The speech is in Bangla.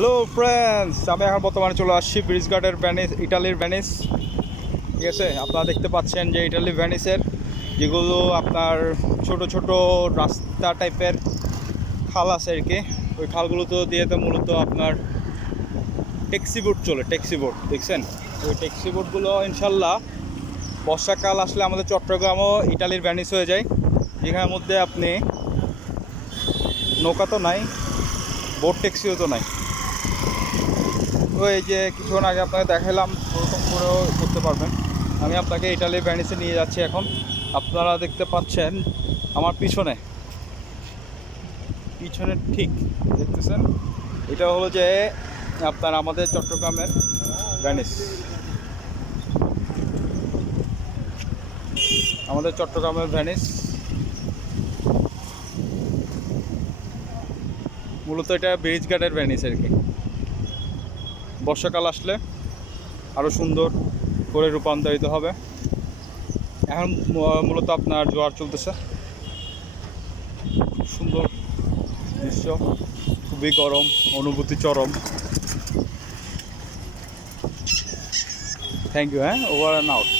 হ্যালো ফ্রেন্ডস, আমি এখন বর্তমানে চলে আসছি ব্রিজ গার্ডের ভেনিস, ইটালির ভেনিস। ঠিক আছে, আপনারা দেখতে পাচ্ছেন যে ইটালির ভেনিসের যেগুলো আপনার ছোট ছোট রাস্তা টাইপের খাল আছে আর কি। ওই খালগুলো দিয়ে তো মূলত আপনার ট্যাক্সি বোট চলে। ট্যাক্সি বোট দেখছেন, ওই ট্যাক্সি বোটগুলো ইনশাল্লাহ বর্ষাকাল আসলে আমাদের চট্টগ্রামও ইটালির ভেনিস হয়ে যায়, যেখানের মধ্যে আপনি নৌকা তো নাই, বোট ট্যাক্সিও তো নাই। তো এই যে কিছুক্ষণ আগে আপনাকে দেখালাম, ওরকম করেও করতে পারবেন। আমি আপনাকে ইটালির ভেনিসে নিয়ে যাচ্ছি এখন। আপনারা দেখতে পাচ্ছেন আমার পিছনে ঠিক দেখতেছেন, এটা হলো যে আপনার আমাদের চট্টগ্রামের ভেনিস। আমাদের চট্টগ্রামের ভেনিস মূলত এটা ব্রিজ গার্ডের ভেনিস আর কি। বর্ষাকাল আসলে আরও সুন্দর করে রূপান্তরিত হবে। এখন মূলত আপনার জোয়ার চলতেছে, খুব সুন্দর দৃশ্য, খুবই গরম, অনুভূতি চরম। Thank you. Over and out.